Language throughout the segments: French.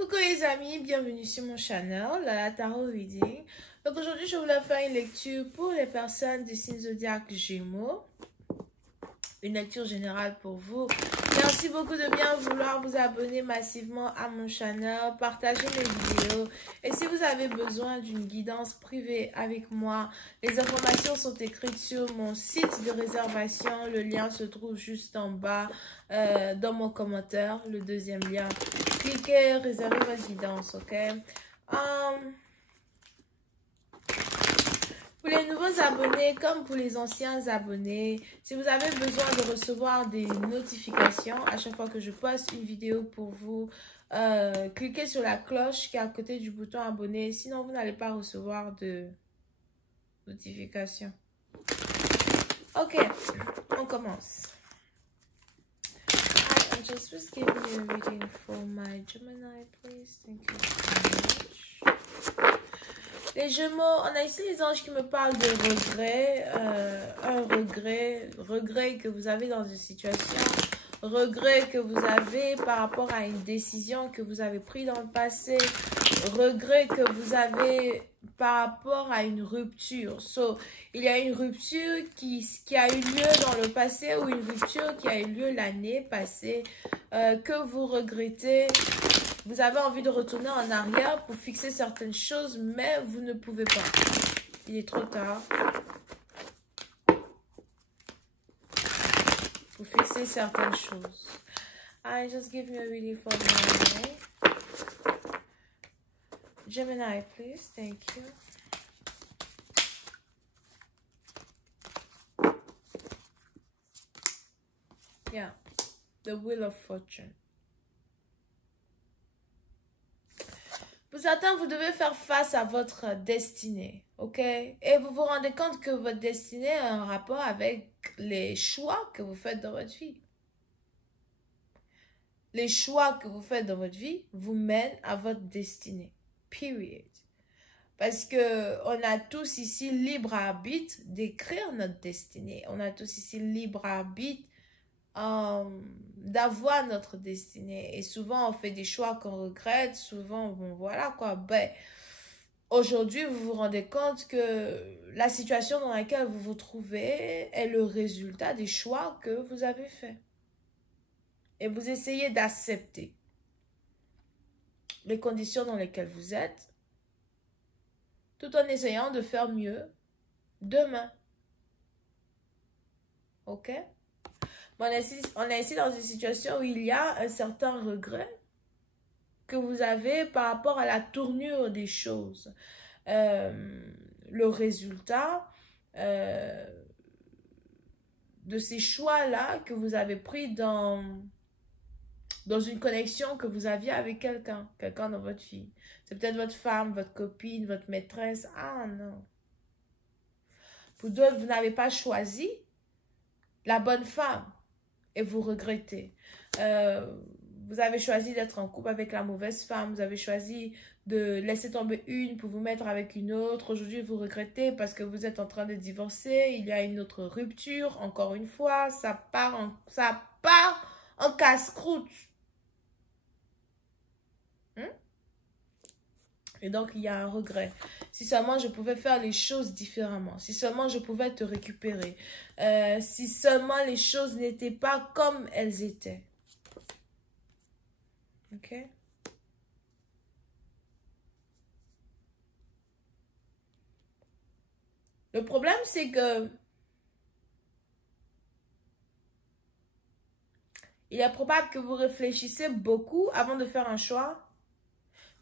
Coucou les amis, bienvenue sur mon channel, la Tarot Reading. Donc aujourd'hui, je voulais faire une lecture pour les personnes du signe zodiaque Gémeaux. Une lecture générale pour vous. Merci beaucoup de bien vouloir vous abonner massivement à mon channel, partager mes vidéos. Et si vous avez besoin d'une guidance privée avec moi, les informations sont écrites sur mon site de réservation. Le lien se trouve juste en bas dans mon commentaire, le deuxième lien. Cliquez, réservez votre guidance, ok? Pour les nouveaux abonnés, comme pour les anciens abonnés, si vous avez besoin de recevoir des notifications à chaque fois que je poste une vidéo pour vous, cliquez sur la cloche qui est à côté du bouton abonner. Sinon, vous n'allez pas recevoir de notifications. Ok, on commence. Hi, I'm just giving you a reading for my Gemini, please. Thank you so much. Les Gémeaux, on a ici les anges qui me parlent de regret, un regret que vous avez dans une situation, regret que vous avez par rapport à une décision que vous avez prise dans le passé, regret que vous avez par rapport à une rupture. So, il y a une rupture qui a eu lieu dans le passé ou une rupture qui a eu lieu l'année passée que vous regrettez. Vous avez envie de retourner en arrière pour fixer certaines choses, mais vous ne pouvez pas. Il est trop tard. Pour fixer certaines choses. I just give me a reading for my Gemini, please. Thank you. Yeah. The Wheel of Fortune. Pour certains, vous devez faire face à votre destinée, ok? Et vous vous rendez compte que votre destinée a un rapport avec les choix que vous faites dans votre vie. Les choix que vous faites dans votre vie vous mènent à votre destinée, period. Parce que on a tous ici libre arbitre d'écrire notre destinée. On a tous ici libre arbitre d'avoir notre destinée, et souvent on fait des choix qu'on regrette, souvent bon voilà quoi. Ben aujourd'hui vous vous rendez compte que la situation dans laquelle vous vous trouvez est le résultat des choix que vous avez faits, et vous essayez d'accepter les conditions dans lesquelles vous êtes tout en essayant de faire mieux demain, ok? On est ici dans une situation où il y a un certain regret que vous avez par rapport à la tournure des choses. Le résultat de ces choix-là que vous avez pris dans une connexion que vous aviez avec quelqu'un dans votre vie. C'est peut-être votre femme, votre copine, votre maîtresse. Ah non. Pour d'autres, vous n'avez pas choisi la bonne femme. Et vous regrettez. Vous avez choisi d'être en couple avec la mauvaise femme. Vous avez choisi de laisser tomber une pour vous mettre avec une autre. Aujourd'hui, vous regrettez parce que vous êtes en train de divorcer. Il y a une autre rupture. Encore une fois, ça part en casse-croûte. Et donc, il y a un regret. Si seulement je pouvais faire les choses différemment. Si seulement je pouvais te récupérer. Si seulement les choses n'étaient pas comme elles étaient. Ok? Le problème, c'est que il est probable que vous réfléchissez beaucoup avant de faire un choix.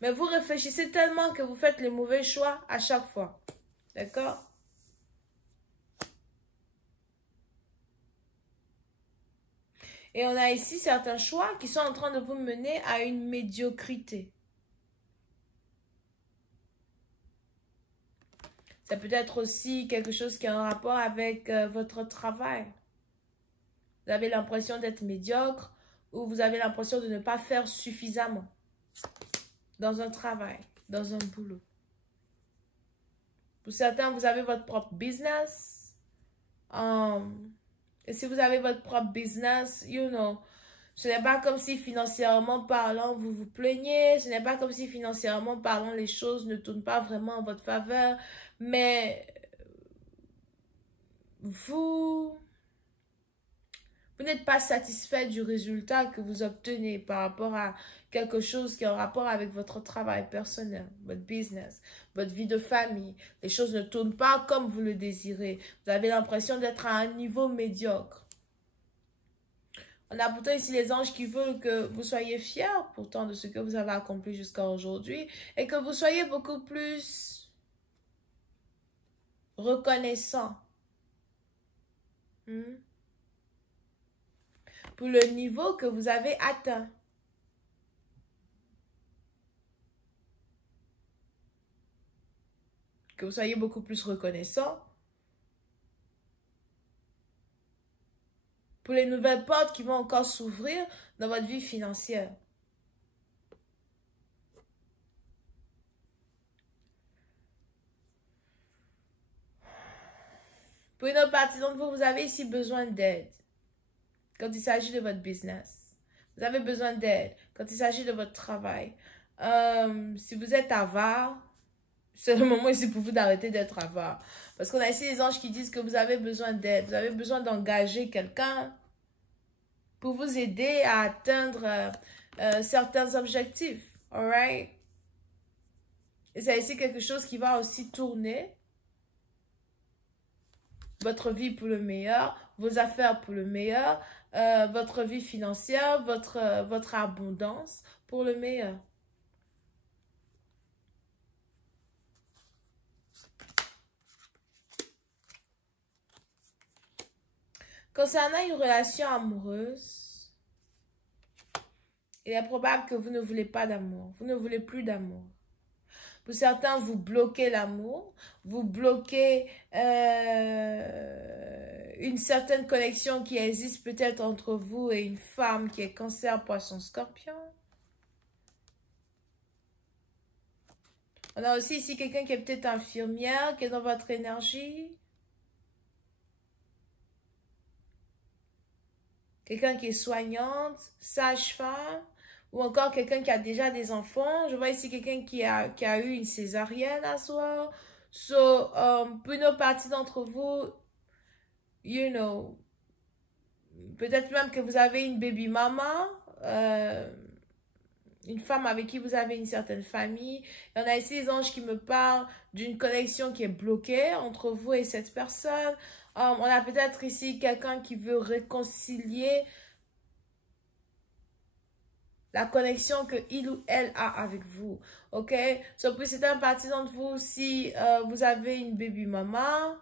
Mais vous réfléchissez tellement que vous faites les mauvais choix à chaque fois. D'accord? Et on a ici certains choix qui sont en train de vous mener à une médiocrité. Ça peut être aussi quelque chose qui a un rapport avec votre travail. Vous avez l'impression d'être médiocre ou vous avez l'impression de ne pas faire suffisamment dans un travail, dans un boulot. Pour certains, vous avez votre propre business. Et si vous avez votre propre business, Ce n'est pas comme si financièrement parlant, vous vous plaignez. Ce n'est pas comme si financièrement parlant, les choses ne tournent pas vraiment en votre faveur. Mais vous n'êtes pas satisfait du résultat que vous obtenez par rapport à quelque chose qui est en rapport avec votre travail personnel, votre business, votre vie de famille. Les choses ne tournent pas comme vous le désirez. Vous avez l'impression d'être à un niveau médiocre. On a pourtant ici les anges qui veulent que vous soyez fiers pourtant de ce que vous avez accompli jusqu'à aujourd'hui et que vous soyez beaucoup plus reconnaissant. Pour le niveau que vous avez atteint. Que vous soyez beaucoup plus reconnaissant. Pour les nouvelles portes qui vont encore s'ouvrir dans votre vie financière. Pour une autre partie d'entre vous, vous avez ici besoin d'aide. Quand il s'agit de votre business. Vous avez besoin d'aide quand il s'agit de votre travail. Si vous êtes avare, c'est le moment ici pour vous d'arrêter d'être avare. Parce qu'on a ici les anges qui disent que vous avez besoin d'aide. Vous avez besoin d'engager quelqu'un pour vous aider à atteindre certains objectifs. Alright? Et c'est ici quelque chose qui va aussi tourner. Votre vie pour le meilleur, vos affaires pour le meilleur, votre vie financière, votre abondance pour le meilleur. Concernant une relation amoureuse, il est probable que vous ne voulez pas d'amour. Vous ne voulez plus d'amour. Pour certains, vous bloquez l'amour. Vous bloquez une certaine connexion qui existe peut-être entre vous et une femme qui est Cancer, Poisson, Scorpion. On a aussi ici quelqu'un qui est peut-être infirmière, qui est dans votre énergie. Quelqu'un qui est soignante, sage-femme, ou encore quelqu'un qui a déjà des enfants. Je vois ici quelqu'un qui a eu une césarienne à soi. So, pour une partie d'entre vous, you know, peut-être même que vous avez une baby mama, une femme avec qui vous avez une certaine famille. Et on a ici les anges qui me parlent d'une connexion qui est bloquée entre vous et cette personne. On a peut-être ici quelqu'un qui veut réconcilier la connexion que il ou elle a avec vous. Ok? So, pour certaines parties d'entre vous, si vous avez une baby mama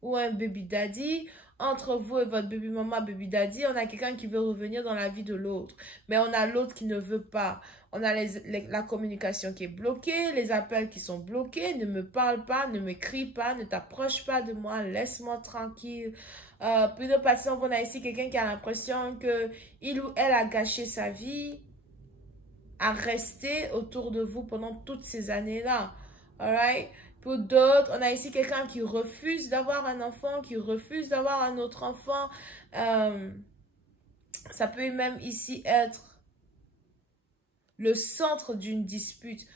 ou un baby daddy, entre vous et votre baby mama, baby daddy, on a quelqu'un qui veut revenir dans la vie de l'autre. Mais on a l'autre qui ne veut pas. On a la communication qui est bloquée, les appels qui sont bloqués. Ne me parle pas, ne me crie pas, ne t'approche pas de moi, laisse-moi tranquille. Puis de patients, on a ici quelqu'un qui a l'impression que il ou elle a gâché sa vie à rester autour de vous pendant toutes ces années-là. Alright? Pour d'autres, on a ici quelqu'un qui refuse d'avoir un enfant, qui refuse d'avoir un autre enfant. Ça peut même ici être le centre d'une dispute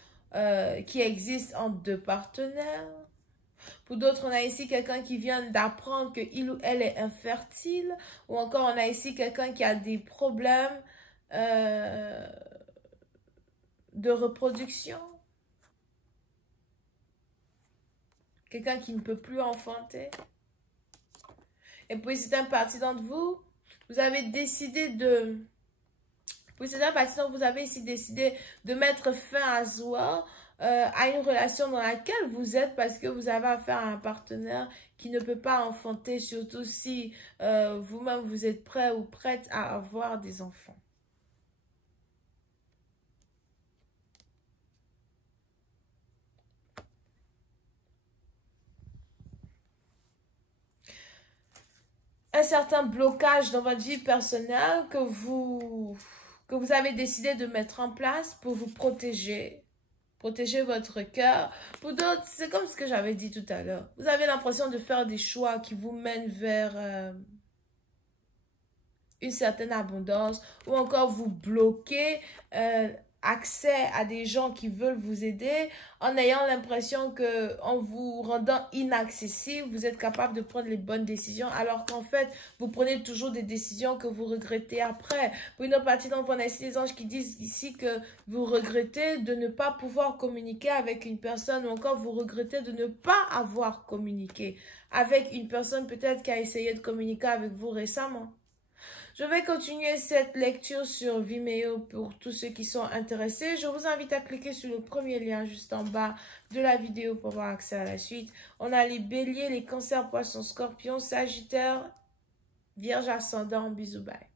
qui existe entre deux partenaires. Pour d'autres, on a ici quelqu'un qui vient d'apprendre que il ou elle est infertile. Ou encore, on a ici quelqu'un qui a des problèmes de reproduction. Quelqu'un qui ne peut plus enfanter. Et puis, c'est un parti d'entre vous, vous avez décidé de... Pour certaines parties d'entre vous avez ici décidé de mettre fin à soi, à une relation dans laquelle vous êtes parce que vous avez affaire à un partenaire qui ne peut pas enfanter, surtout si vous-même vous êtes prêt ou prête à avoir des enfants. Un certain blocage dans votre vie personnelle que vous avez décidé de mettre en place pour vous protéger. Protéger votre cœur. Pour d'autres, c'est comme ce que j'avais dit tout à l'heure. Vous avez l'impression de faire des choix qui vous mènent vers une certaine abondance, ou encore vous bloquez accès à des gens qui veulent vous aider en ayant l'impression que en vous rendant inaccessible, vous êtes capable de prendre les bonnes décisions, alors qu'en fait, vous prenez toujours des décisions que vous regrettez après. Pour une autre partie d'entre vous, on a ici des anges qui disent ici que vous regrettez de ne pas pouvoir communiquer avec une personne, ou encore vous regrettez de ne pas avoir communiqué avec une personne peut-être qui a essayé de communiquer avec vous récemment. Je vais continuer cette lecture sur Vimeo pour tous ceux qui sont intéressés. Je vous invite à cliquer sur le premier lien juste en bas de la vidéo pour avoir accès à la suite. On a les béliers, les cancers, poissons, scorpions, sagittaires, vierge ascendant. Bisous, bye.